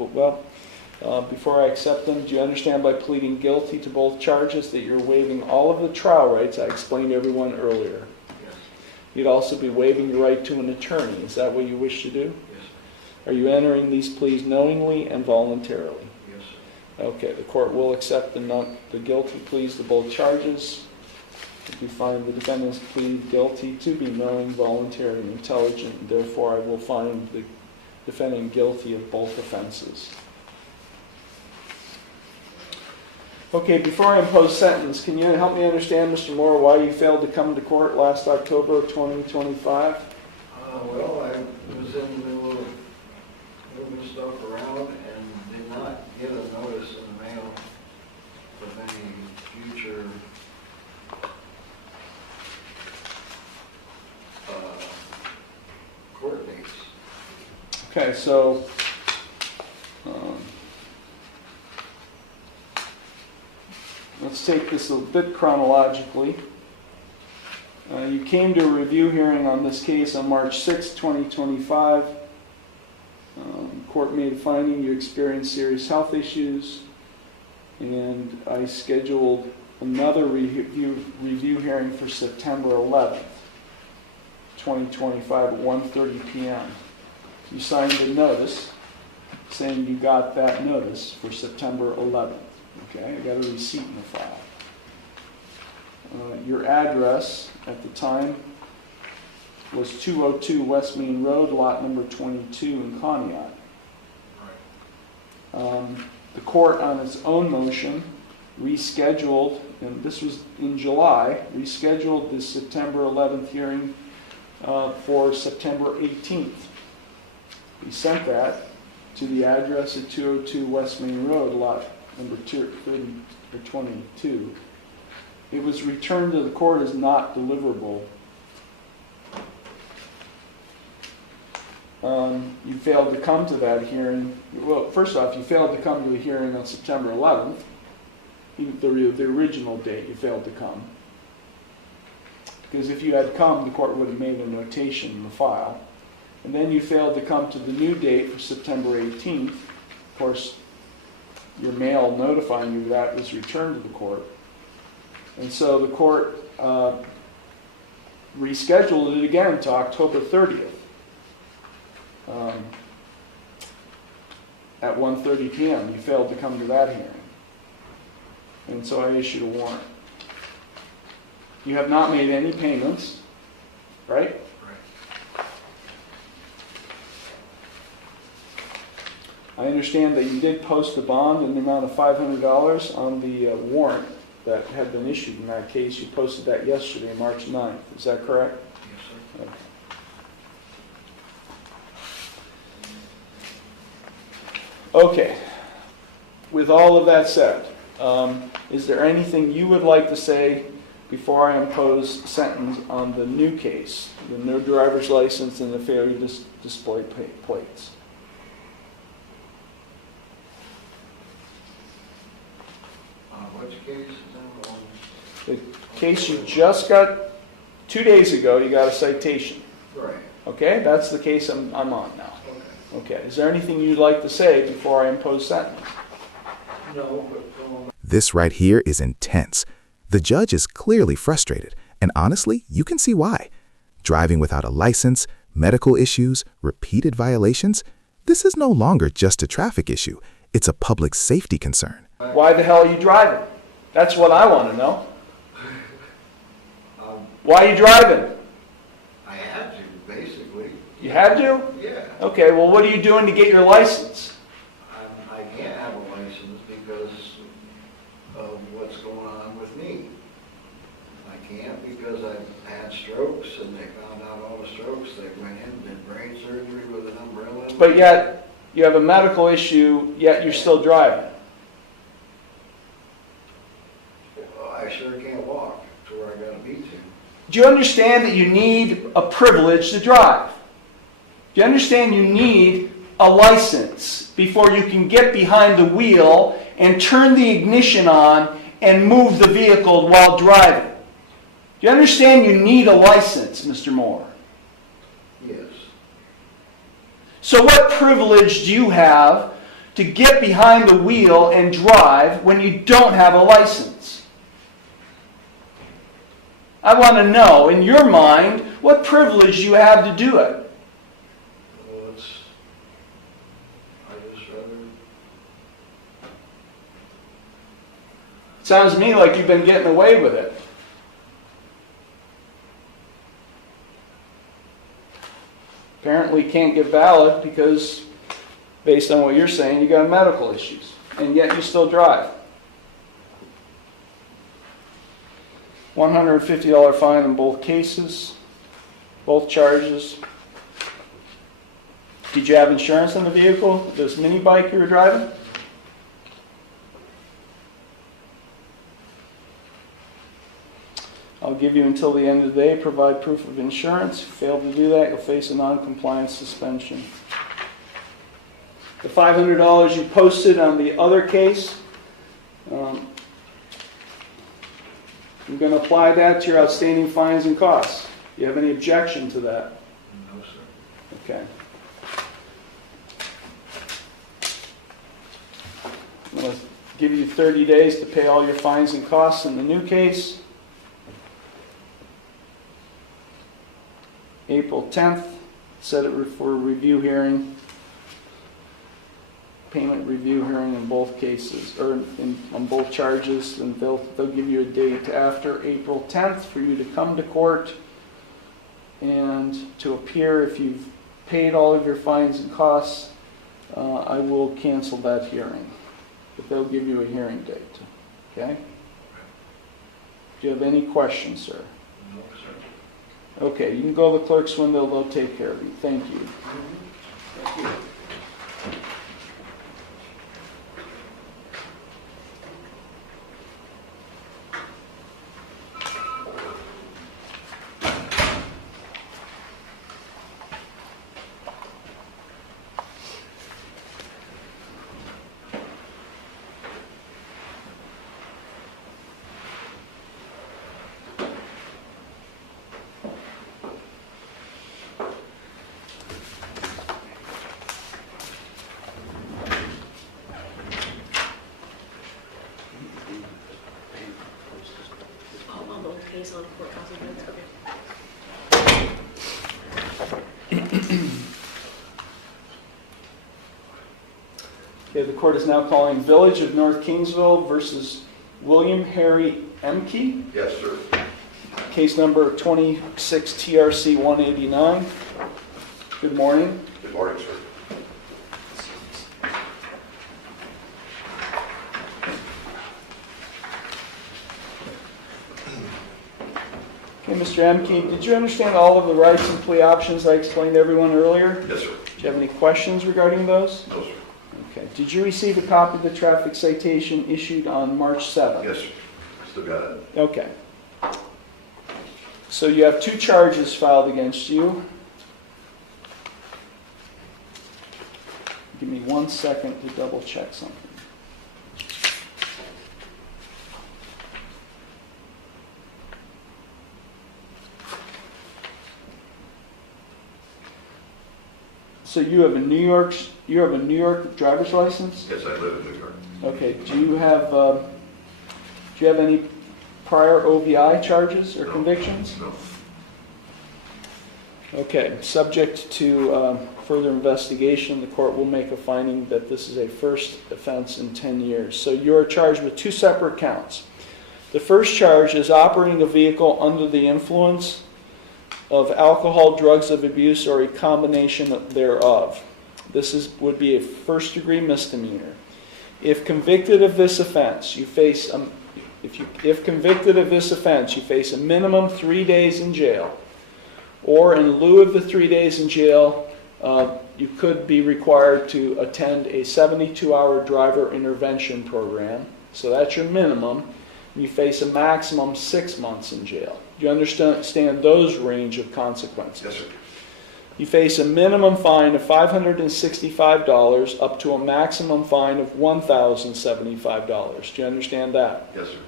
before I accept them, do you understand by pleading guilty to both charges that you're waiving all of the trial rights I explained to everyone earlier? Yes. You'd also be waiving your right to an attorney. Is that what you wish to do? Yes, sir. Are you entering these pleas knowingly and voluntarily? Yes, sir. Okay, the court will accept the guilty pleas to both charges. If you find the defendant's plea guilty to be knowing, voluntary, and intelligent, therefore I will find the defendant guilty of both offenses. Okay, before I impose sentence, can you help me understand, Mr. Moore, why you failed to come to court last October of 2025? Well, I was in the middle of moving stuff around and did not get a notice in the mail of any future court dates. Okay, so let's take this a bit chronologically. You came to a review hearing on this case on March 6, 2025. Court made a finding you experienced serious health issues, and I scheduled another review hearing for September 11th, 2025 at 1:30 p.m. You signed the notice saying you got that notice for September 11th. Okay, I got a receipt in the file. Your address at the time was 202 West Main Road, lot number 22 in Conneaut. The court, on its own motion, rescheduled, and this was in July, rescheduled the September 11th hearing for September 18th. We sent that to the address at 202 West Main Road, lot number 22. It was returned to the court as not deliverable. You failed to come to that hearing. Well, first off, you failed to come to the hearing on September 11th, the original date. You failed to come. Because if you had come, the court would have made a notation in the file. And then you failed to come to the new date for September 18th. Of course, your mail notifying you that was returned to the court. And so the court rescheduled it again to October 30th at 1:30 p.m. You failed to come to that hearing. And so I issued a warrant. You have not made any payments, right? I understand that you did post a bond in the amount of $500 on the warrant that had been issued in that case. You posted that yesterday, March 9th. Is that correct? Yes, sir. Okay. With all of that said, is there anything you would like to say before I impose sentence on the new case, the no driver's license and the failure to display plates? Which case is that on? The case you just got 2 days ago, you got a citation. Right. Okay, that's the case I'm on now. Okay. Okay, is there anything you'd like to say before I impose sentence? No, but go on. This right here is intense. The judge is clearly frustrated, and honestly, you can see why. Driving without a license, medical issues, repeated violations, this is no longer just a traffic issue. It's a public safety concern. Why the hell are you driving? That's what I want to know. Why are you driving? I had to, basically. You had to? Yeah. Okay, well, what are you doing to get your license? I can't have a license because of what's going on with me. I can't because I've had strokes, and they found out all the strokes. They went in and did brain surgery with an umbrella. But yet, you have a medical issue, yet you're still driving. Well, I sure can't walk to where I gotta be to. Do you understand that you need a privilege to drive? Do you understand you need a license before you can get behind the wheel and turn the ignition on and move the vehicle while driving? Do you understand you need a license, Mr. Moore? Yes. So what privilege do you have to get behind the wheel and drive when you don't have a license? I want to know, in your mind, what privilege you have to do it. Well, I just rather. It sounds to me like you've been getting away with it. Apparently can't get valid because, based on what you're saying, you got medical issues, and yet you still drive. $150 fine in both cases, both charges. Did you have insurance on the vehicle, this mini bike you were driving? I'll give you until the end of the day, provide proof of insurance. Fail to do that, you'll face a non-compliance suspension. The $500 you posted on the other case, I'm going to apply that to your outstanding fines and costs. Do you have any objection to that? No, sir. Okay. I'm going to give you 30 days to pay all your fines and costs in the new case. April 10th, set it for a review hearing. Payment review hearing in both cases, or on both charges, and they'll give you a date after April 10th for you to come to court and to appear. If you've paid all of your fines and costs, I will cancel that hearing, but they'll give you a hearing date. Okay? Do you have any questions, sir? No, sir. Okay, you can go to the clerk's window, they'll take care of you. Thank you. Thank you. On courthouse events, okay. Okay, the court is now calling Village of North Kingsville versus William Harry Emke. Yes, sir. Case number 26 TRC 189. Good morning. Good morning, sir. Okay, Mr. Emke, did you understand all of the rights and plea options I explained to everyone earlier? Yes, sir. Do you have any questions regarding those? No, sir. Okay. Did you receive a copy of the traffic citation issued on March 7th? Yes, sir. Still got it. Okay. So you have 2 charges filed against you. Give me 1 second to double check something. So you have a New York driver's license? Yes, I live in New York. Okay. Do you have any prior OVI charges or No. convictions? No. Okay. Subject to further investigation, the court will make a finding that this is a first offense in 10 years. So you are charged with 2 separate counts. The first charge is operating a vehicle under the influence of alcohol, drugs of abuse, or a combination thereof. This would be a first-degree misdemeanor. If convicted of this offense, you face a minimum 3 days in jail, or in lieu of the 3 days in jail, you could be required to attend a 72-hour driver intervention program. So that's your minimum. You face a maximum 6 months in jail. Do you understand those range of consequences? Yes, sir. You face a minimum fine of $565 up to a maximum fine of $1,075. Do you understand that? Yes, sir.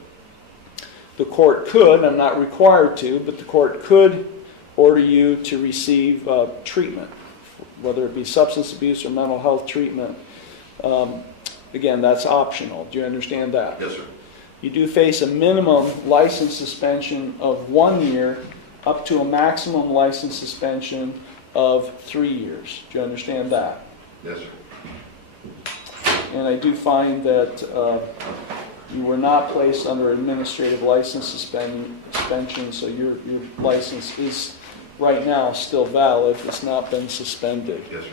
The court could, I'm not required to, but the court could order you to receive treatment, whether it be substance abuse or mental health treatment. Again, that's optional. Do you understand that? Yes, sir. You do face a minimum license suspension of 1 year up to a maximum license suspension of 3 years. Do you understand that? Yes, sir. And I do find that you were not placed under administrative license suspension, so your license is right now still valid. It's not been suspended. Yes,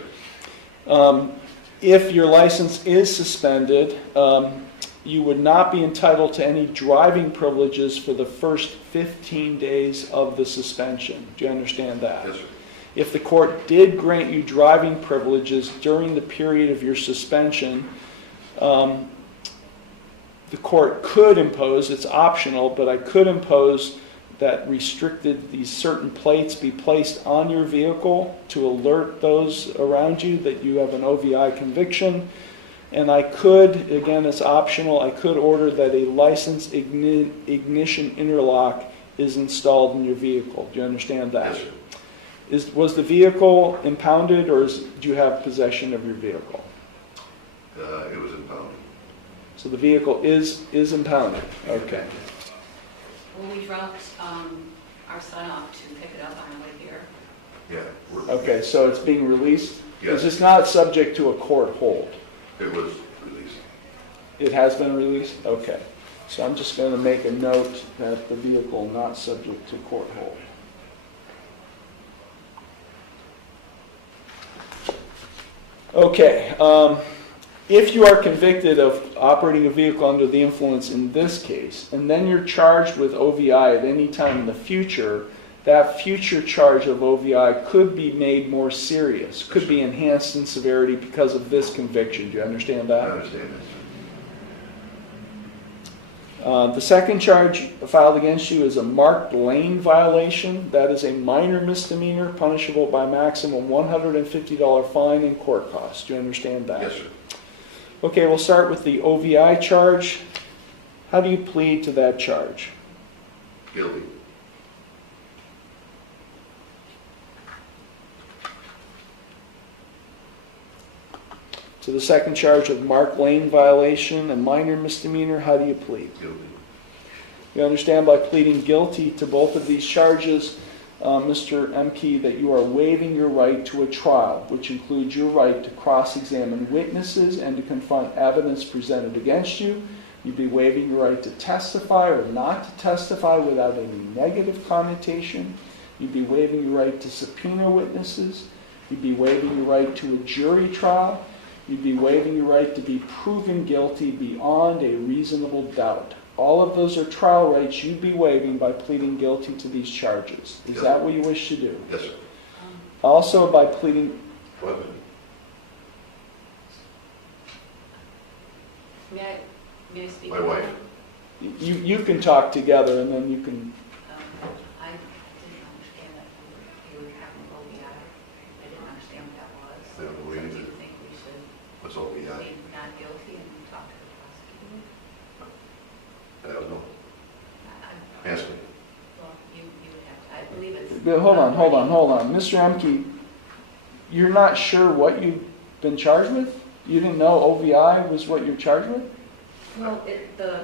sir. If your license is suspended, you would not be entitled to any driving privileges for the first 15 days of the suspension. Do you understand that? Yes, sir. If the court did grant you driving privileges during the period of your suspension, the court could impose, it's optional, but I could impose that restricted these certain plates be placed on your vehicle to alert those around you that you have an OVI conviction. And I could, again, it's optional, I could order that a licensed ignition interlock is installed in your vehicle. Do you understand that? Yes, sir. Was the vehicle impounded, or do you have possession of your vehicle? It was impounded. So the vehicle is impounded. Okay. Well, we dropped our son off to pick it up on our way here. Yeah. Okay, so it's being released? Yes. It's not subject to a court hold? It was released. It has been released? Okay. So I'm just going to make a note that the vehicle not subject to court hold. Okay. If you are convicted of operating a vehicle under the influence in this case, and then you're charged with OVI at any time in the future, that future charge of OVI could be made more serious, could be enhanced in severity because of this conviction. Do you understand I that? understand that, sir. The second charge filed against you is a marked lane violation. That is a minor misdemeanor punishable by maximum $150 fine and court costs. Do you understand that? Yes, sir. Okay, we'll start with the OVI charge. How do you plead to that charge? Guilty. To the second charge of marked lane violation, a minor misdemeanor, how do you plead? Guilty. You understand by pleading guilty to both of these charges, Mr. Emke, that you are waiving your right to a trial, which includes your right to cross-examine witnesses and to confront evidence presented against you. You'd be waiving your right to testify or not to testify without any negative connotation. You'd be waiving your right to subpoena witnesses. You'd be waiving your right to a jury trial. You'd be waiving your right to be proven guilty beyond a reasonable doubt. All of those are trial rights you'd be waiving by pleading guilty to these charges. Is that what you wish to do? Yes, sir. Also, by pleading... What? May I speak? My wife. You can talk together, and then you can... I didn't understand that you were having OVI. I didn't understand what that was. I don't know So either. do you think we should What's OVI? be not guilty and talk to the prosecutor? I don't know. I- Ask me. Well, you would have to, I believe it's... But hold on. Mr. Emke, you're not sure what you've been charged with? You didn't know OVI was what you're charged with? Well, the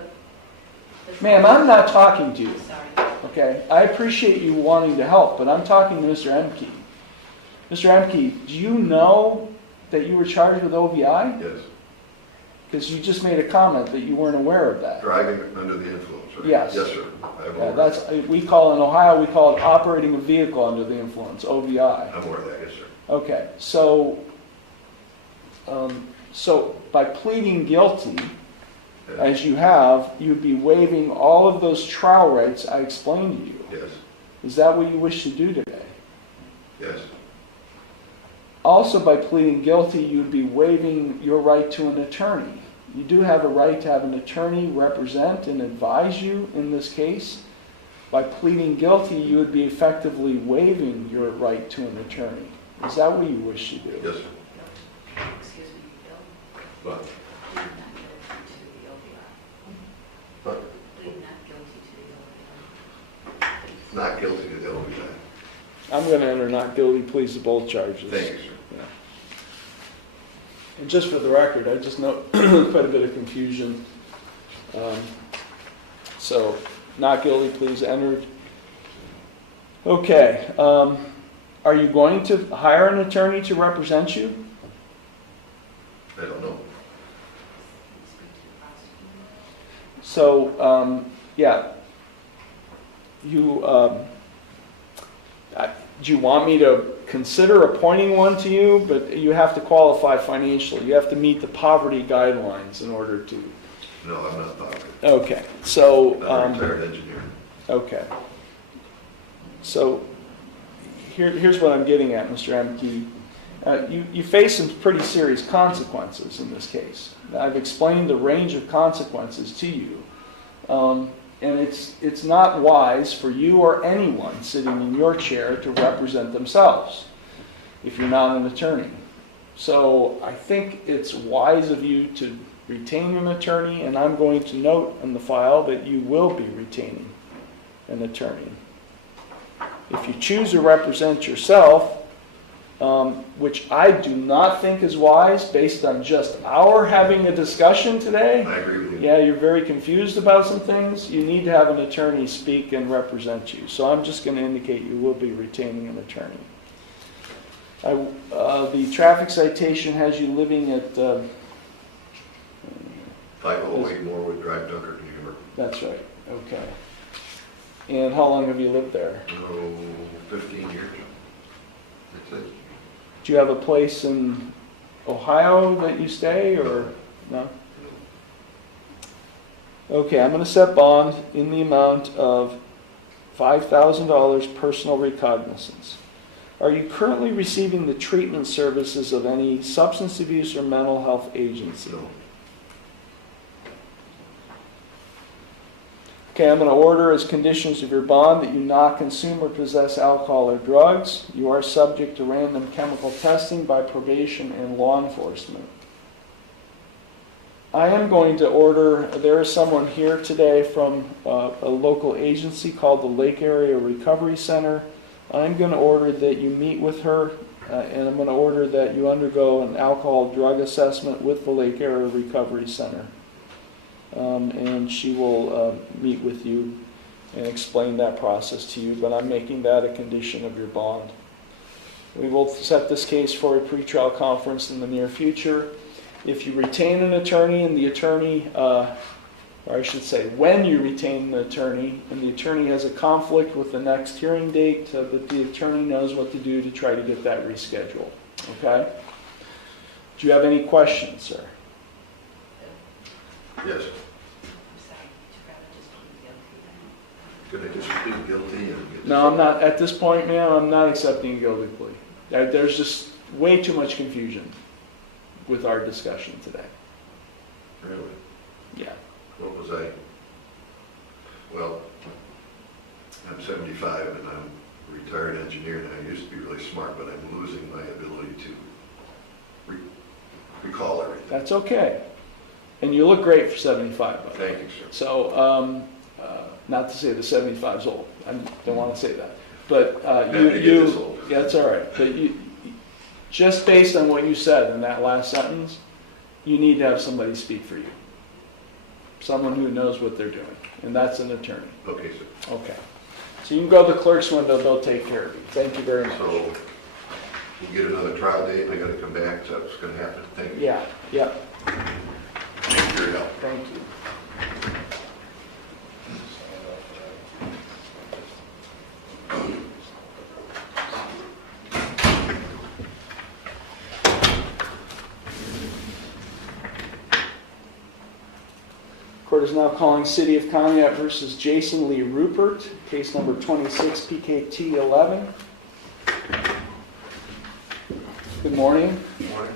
Ma'am, I'm not talking to you, I'm sorry. okay? I appreciate you wanting to help, but I'm talking to Mr. Emke. Mr. Emke, do you know that you were charged with OVI? Yes. Because you just made a comment that you weren't aware of that. Driving under the influence, right? Yes. Yes, sir. I'm Yeah, aware. that's, we call in Ohio, we call it operating a vehicle under the influence, OVI. I'm aware of that, yes, sir. Okay, so by pleading guilty, Yeah. as you have, you'd be waiving all of those trial rights I explained to you. Yes, Is that what you wish to do today? yes, Also, by pleading guilty, you'd be waiving your right to an attorney. You do have a right to have an attorney represent and advise you in this case. By pleading guilty, you would be effectively waiving your right to an attorney. Is that what you wish to do? yes, sir. Excuse me, Bill. But, Plead not guilty to the OVI. but Plead not guilty to the OVI. not guilty to the OVI. I'm going to enter not guilty pleas to both charges. Thank you, sir. Yeah. And just for the record, I just note quite a bit of confusion. So, not guilty pleas entered. Okay. Are you going to hire an attorney to represent you? I don't know. Speak to the prosecutor. So, yeah. Do you want me to consider appointing one to you? But you have to qualify financially. You have to meet the poverty guidelines in order to. No, I'm not talking. Okay. So. I'm a retired engineer. Okay. So here's what I'm getting at, Mr. Emke. You face some pretty serious consequences in this case. I've explained the range of consequences to you. And it's not wise for you or anyone sitting in your chair to represent themselves if you're not an attorney. So I think it's wise of you to retain an attorney, and I'm going to note in the file that you will be retaining an attorney. If you choose to represent yourself, which I do not think is wise based on just our having a discussion today. I agree with you. Yeah, you're very confused about some things. You need to have an attorney speak and represent you. So I'm just going to indicate you will be retaining an attorney. The traffic citation has you living at... 508 Norwood Drive, Dunkirk, New York. That's right, okay. And how long have you lived there? Oh, 15 years. That's it. Do you have a place in Ohio that you stay, or no? Okay, I'm going to set bond in the amount of $5,000 personal recognizance. Are you currently receiving the treatment services of any substance abuse or mental health agency? No. Okay, I'm going to order as conditions of your bond that you not consume or possess alcohol or drugs. You are subject to random chemical testing by probation and law enforcement. I am going to order, there is someone here today from a local agency called the Lake Area Recovery Center. I'm going to order that you meet with her, and I'm going to order that you undergo an alcohol drug assessment with the Lake Area Recovery Center. And she will meet with you and explain that process to you, but I'm making that a condition of your bond. We will set this case for a pretrial conference in the near future. If you retain an attorney and the attorney, or I should say when you retain an attorney and the attorney has a conflict with the next hearing date, that the attorney knows what to do to try to get that rescheduled. Okay? Do you have any questions, sir? Yes. I'm sorry, to rather just plead guilty then. Could I just plead guilty and get... No, I'm not, at this point, ma'am, I'm not accepting a guilty plea. There's just way too much confusion with our discussion today. Really? Yeah. What was I? Well, I'm 75 and I'm a retired engineer, and I used to be really smart, but I'm losing my ability to recall everything. That's okay. And you look great for 75, by the way. Thank you, sir. So, not to say the 75's old. I don't want to say that. But Never get this old. yeah, that's all right. But just based on what you said in that last sentence, you need to have somebody speak for you. Someone who knows what they're doing. And that's an attorney. Okay, sir. Okay. So you can go to the clerk's window, they'll take care of you. Thank you very much. So, we'll get another trial date, and I gotta come back, so that's gonna happen. Thank you. Yeah, yeah. Thank you for your help. Thank you. Court is now calling City of Conneaut versus Jason Lee Rupert, case number 26 PKT 11. Good morning. Good morning.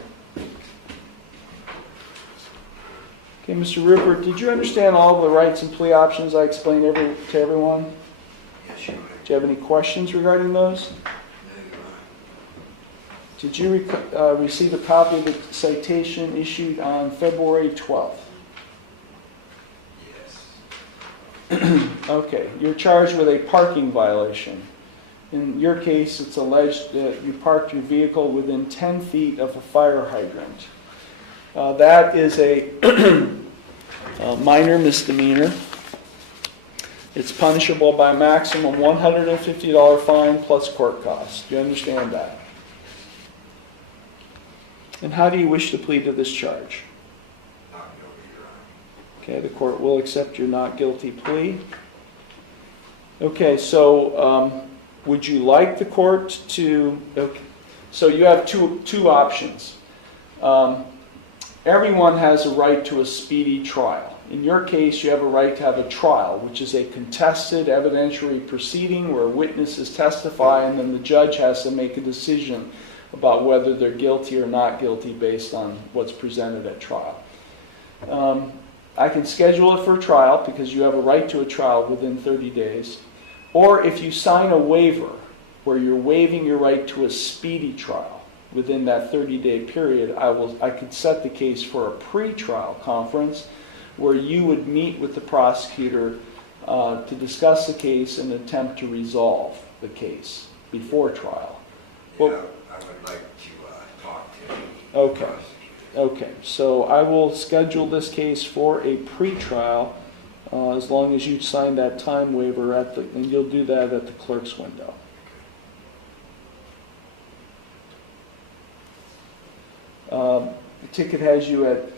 Okay, Mr. Rupert, did you understand all the rights and plea options I explained to everyone? Yes, you're right. Do you have any questions regarding those? No, you're right. Did you receive a copy of the citation issued on February 12th? Yes. Okay, you're charged with a parking violation. In your case, it's alleged that you parked your vehicle within 10 feet of a fire hydrant. That is a minor misdemeanor. It's punishable by a maximum $150 fine plus court costs. Do you understand that? And how do you wish to plead to this charge? Not guilty, Your Honor. Okay, the court will accept your not guilty plea. Okay, so would you like the court to... Okay, so you have two options. Everyone has a right to a speedy trial. In your case, you have a right to have a trial, which is a contested evidentiary proceeding where witnesses testify and then the judge has to make a decision about whether they're guilty or not guilty based on what's presented at trial. I can schedule it for a trial because you have a right to a trial within 30 days. Or if you sign a waiver where you're waiving your right to a speedy trial, within that 30-day period, I could set the case for a pre-trial conference where you would meet with the prosecutor to discuss the case and attempt to resolve the case before trial. Yeah, Well, I would like to talk to the Okay. prosecutor. Okay, so I will schedule this case for a pre-trial as long as you sign that time waiver and you'll do that at the clerk's window. The ticket has you at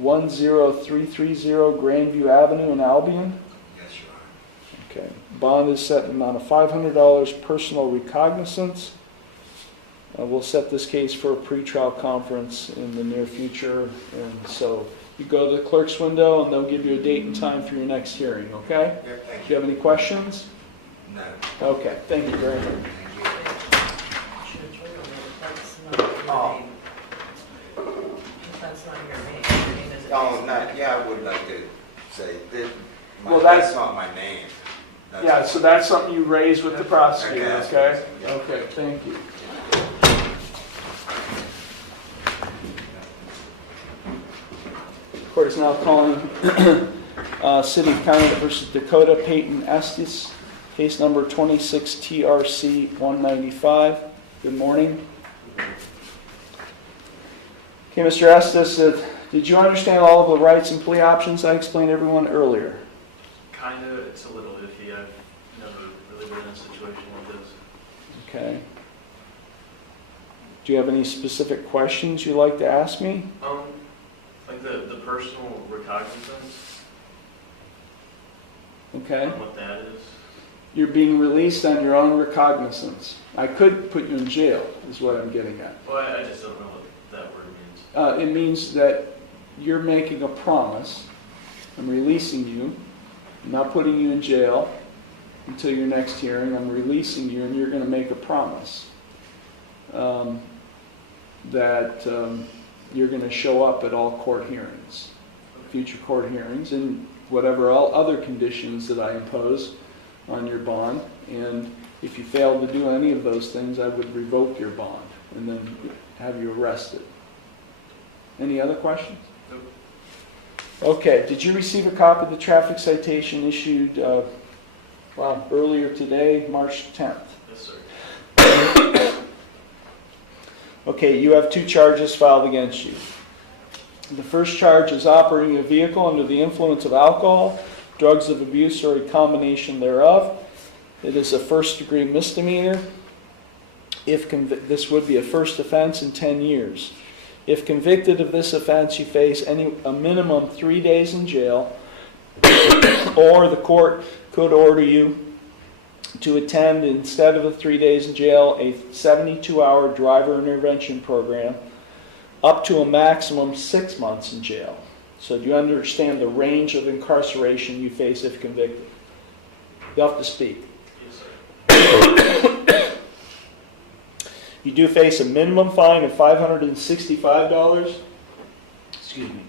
10330 Grandview Avenue in Albion. Yes, Your Honor. Okay. Bond is set in the amount of $500 personal recognizance. We'll set this case for a pretrial conference in the near future. And so you go to the clerk's window and they'll give you a date and time for your next hearing, okay? Yeah, thank Do you have any questions? No, Okay, thank you very much. thank you. That's not your Oh. name. That's not your name. Your name is. Oh, no, yeah, I would like to say that, Well, that's- that's not my name. That's Yeah, all. so that's something you raise with the prosecutor, Okay. okay? Yeah. Okay, thank you. Court is now calling City of County versus Dakota Peyton Estes, case number 26 TRC 195. Good morning. Okay, Mr. Estes, did you understand all of the rights and plea options I explained to everyone earlier? Kind of, it's a little iffy. I've never really been in a situation like this. Okay. Do you have any specific questions you'd like to ask me? Like the personal recognizance, Okay. on what that is. You're being released on your own recognizance. I could put you in jail, is what I'm getting at. Well, I just don't know what that word means. It means that you're making a promise. I'm releasing you. I'm not putting you in jail until your next hearing. I'm releasing you, and you're going to make a promise that you're going to show up at all court hearings, future court hearings, and whatever all other conditions that I impose on your bond. And if you fail to do any of those things, I would revoke your bond and then have you arrested. Any other questions? Nope. Okay, did you receive a copy of the traffic citation issued earlier today, March 10th? Yes, sir. Okay, you have 2 charges filed against you. The first charge is operating a vehicle under the influence of alcohol, drugs of abuse, or a combination thereof. It is a first-degree misdemeanor. This would be a first offense in 10 years. If convicted of this offense, you face a minimum 3 days in jail, or the court could order you to attend, instead of the 3 days in jail, a 72-hour driver intervention program, up to a maximum 6 months in jail. So do you understand the range of incarceration you face if convicted? You'll have to speak. Yes, sir. You do face a minimum fine of $565. Excuse me.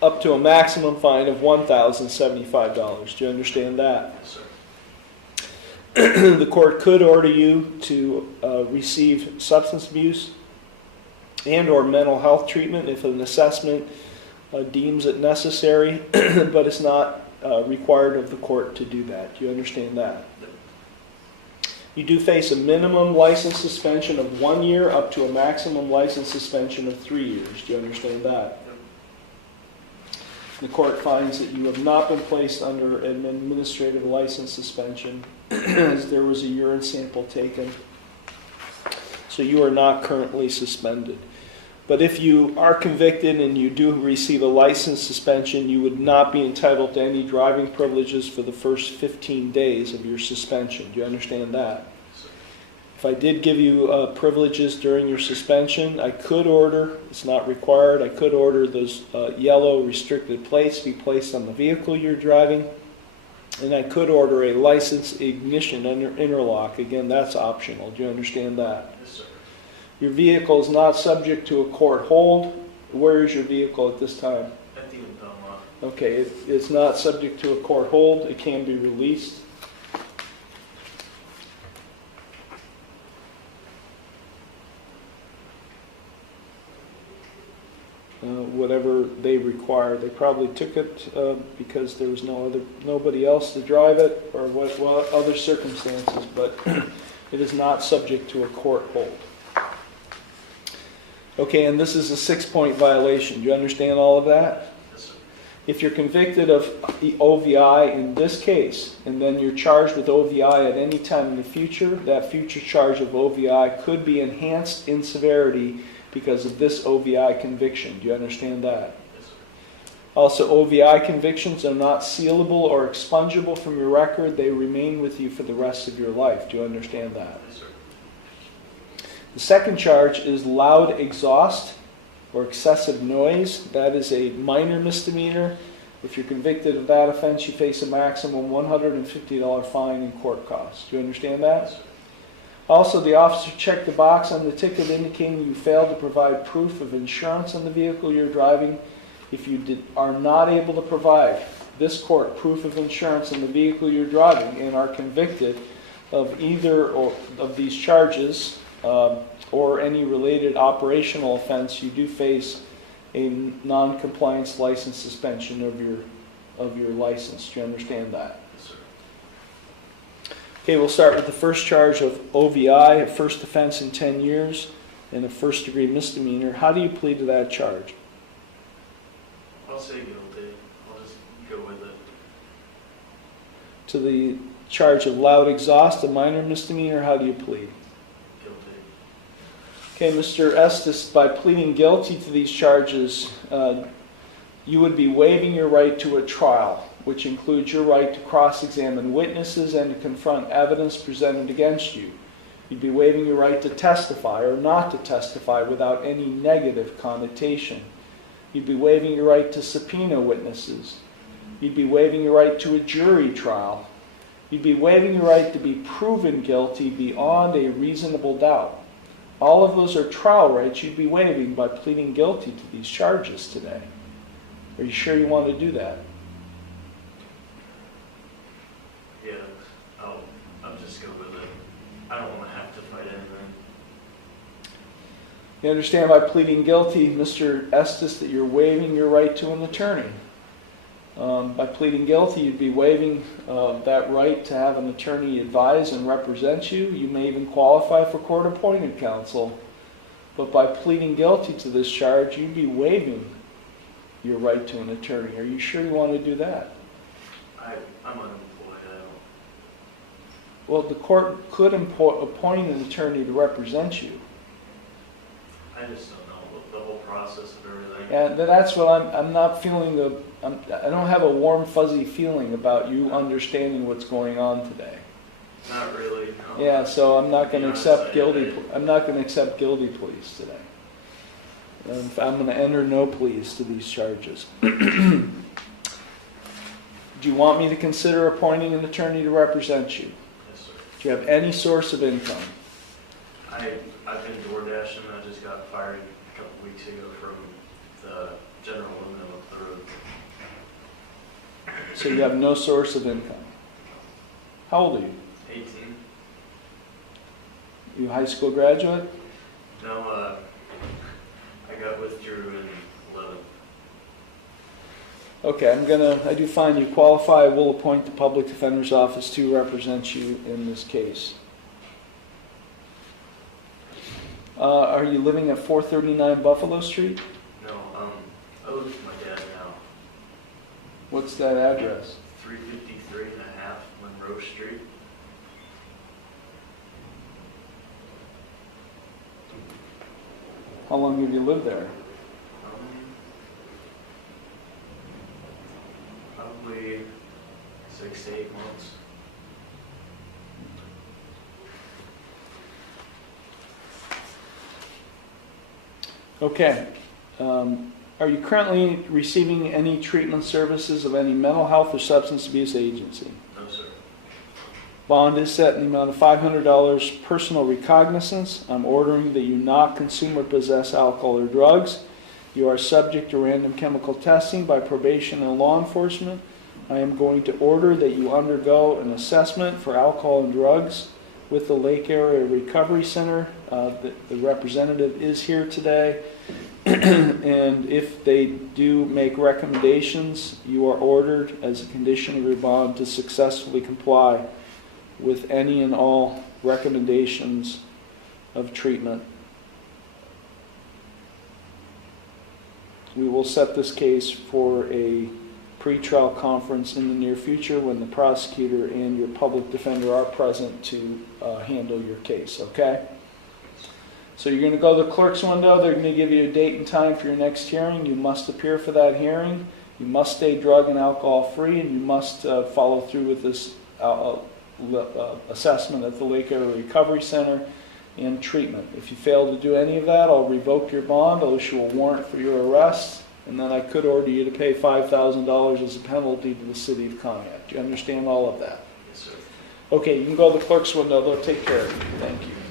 Up to a maximum fine of $1,075. Do you understand that? Yes, sir. The court could order you to receive substance abuse and or mental health treatment if an assessment deems it necessary, but it's not required of the court to do that. Do you understand that? You do face a minimum license suspension of 1 year up to a maximum license suspension of 3 years. Do you understand that? The court finds that you have not been placed under an administrative license suspension as there was a urine sample taken. So you are not currently suspended. But if you are convicted and you do receive a license suspension, you would not be entitled to any driving privileges for the first 15 days of your suspension. Do you understand that? If I did give you privileges during your suspension, I could order, it's not required, I could order those yellow restricted plates be placed on the vehicle you're driving, and I could order a license ignition interlock. Again, that's optional. Do you understand that? Yes, sir. Your vehicle is not subject to a court hold. Where is your vehicle at this time? At the impound lot. Okay, it's not subject to a court hold. It can be released. whatever they require. They probably took it because there was nobody else to drive it, or what other circumstances, but it is not subject to a court hold. Okay, and this is a 6-point violation. Do you understand all of that? Yes, sir. If you're convicted of the OVI in this case, and then you're charged with OVI at any time in the future, that future charge of OVI could be enhanced in severity because of this OVI conviction. Do you understand that? Yes, sir. Also, OVI convictions are not sealable or expungible from your record. They remain with you for the rest of your life. Do you understand that? Yes, sir. The second charge is loud exhaust or excessive noise. That is a minor misdemeanor. If you're convicted of that offense, you face a maximum $150 fine and court costs. Do you understand that? Yes, sir. Also, the officer checked the box on the ticket indicating you failed to provide proof of insurance on the vehicle you're driving. If you are not able to provide this court proof of insurance on the vehicle you're driving and are convicted of either of these charges or any related operational offense, you do face a non-compliance license suspension of your license. Do you understand that? Yes, sir. Okay, we'll start with the first charge of OVI, a first offense in 10 years, and a first-degree misdemeanor. How do you plead to that charge? I'll say guilty. I'll just go with it. To the charge of loud exhaust, a minor misdemeanor, how do you plead? Guilty. Okay, Mr. Estes, by pleading guilty to these charges, you would be waiving your right to a trial, which includes your right to cross-examine witnesses and to confront evidence presented against you. You'd be waiving your right to testify or not to testify without any negative connotation. You'd be waiving your right to subpoena witnesses. You'd be waiving your right to a jury trial. You'd be waiving your right to be proven guilty beyond a reasonable doubt. All of those are trial rights you'd be waiving by pleading guilty to these charges today. Are you sure you want to do that? Yeah, I'll just go with it. I don't want to have to fight anything. You understand by pleading guilty, Mr. Estes, that you're waiving your right to an attorney. By pleading guilty, you'd be waiving that right to have an attorney advise and represent you. You may even qualify for court-appointed counsel. But by pleading guilty to this charge, you'd be waiving your right to an attorney. Are you sure you want to do that? I'm unemployed. I don't. Well, the court could appoint an attorney to represent you. I just don't know the whole process of everything. And that's what I'm not feeling I don't have a warm, fuzzy feeling about you understanding what's going on today. Not really. No. Yeah, so I'm not going to To be honest, accept guilty. I'm not going to accept guilty pleas today. I'm going to enter no pleas to these charges. Do you want me to consider appointing an attorney to represent you? Yes, sir. Do you have any source of income? I've been door dashing. I just got fired a couple weeks ago from the general limit of the road. So you have no source of income. How old are you? 18. You a high school graduate? No, I got withdrew in 11. Okay, I do find you qualify. I will appoint the public defender's office to represent you in this case. Are you living at 439 Buffalo Street? No, I live with my dad now. What's that address? 353 and a half Monroe Street. How long have you lived there? Probably 6 to 8 months. Okay. Are you currently receiving any treatment services of any mental health or substance abuse agency? No, sir. Bond is set in the amount of $500 personal recognizance. I'm ordering that you not consume or possess alcohol or drugs. You are subject to random chemical testing by probation and law enforcement. I am going to order that you undergo an assessment for alcohol and drugs with the Lake Area Recovery Center. The representative is here today. And if they do make recommendations, you are ordered as a condition of your bond to successfully comply with any and all recommendations of treatment. We will set this case for a pretrial conference in the near future when the prosecutor and your public defender are present to handle your case, okay? So you're going to go to the clerk's window. They're going to give you a date and time for your next hearing. You must appear for that hearing. You must stay drug and alcohol free, and you must follow through with this assessment at the Lake Area Recovery Center and treatment. If you fail to do any of that, I'll revoke your bond, I'll issue a warrant for your arrest, and then I could order you to pay $5,000 as a penalty to the city of Conneaut. Do you understand all of that? Yes, sir. Okay, you can go to the clerk's window. They'll take care of you. Thank you.